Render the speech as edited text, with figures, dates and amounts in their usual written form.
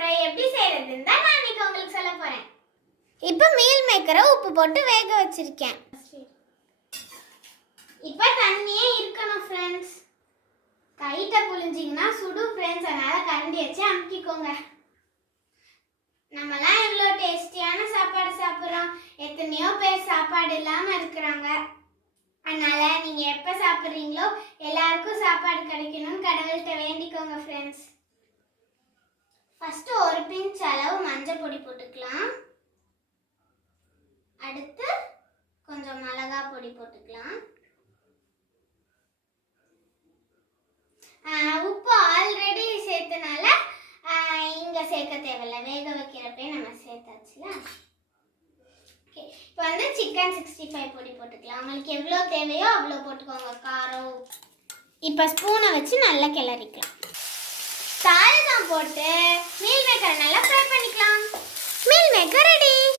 Fry எப்படி செய்யறதுன்னு தான் நான் இன்னைக்கு உங்களுக்கு சொல்ல போறேன். இப்போ மீல் மேக்கரை உப்பு போட்டு வேக வச்சிருக்கேன். இப்போ தண்ணியே இருக்கணும் ஃப்ரெண்ட்ஸ். கைட்ட புளிஞ்சிங்கன்னா சுடு ஃப்ரெண்ட்ஸ், அதனால கரண்டி வச்சு அமுக்கிக்கோங்க. நம்மலாம் எவ்வளோ டேஸ்டியான சாப்பாடு சாப்பிட்றோம். எத்தனையோ பேர் சாப்பாடு இல்லாமல் இருக்கிறாங்க. அதனால நீங்க எப்ப சாப்பிட்றீங்களோ எல்லாருக்கும் சாப்பாடு கிடைக்கணும்னு கடவுள்கிட்ட வேண்டிக்கோங்க ஃப்ரெண்ட்ஸ். ஃபர்ஸ்ட் ஒரு பிஞ்ச் அளவு மஞ்சள் பொடி போட்டுக்கலாம். அடுத்து கொஞ்சம் மிளகாய் பொடி போட்டுக்கலாம். உப்பு ஆல்ரெடி சேர்த்தனால இங்க சேர்க்க தேவையில்ல, வேக வைக்கிறப்பே நம்ம சேர்த்தாச்சுல. இப்போ வந்து சிக்கன் 65 பொடி போட்டுக்கலாம். உங்களுக்கு எவ்வளோ தேவையோ அவ்வளோ போட்டுக்கோங்க காரம். இப்போ ஸ்பூனை வச்சு நல்லா கிளறிக்கலாம். தாளிதம் போட்டு மீல் மேக்கரை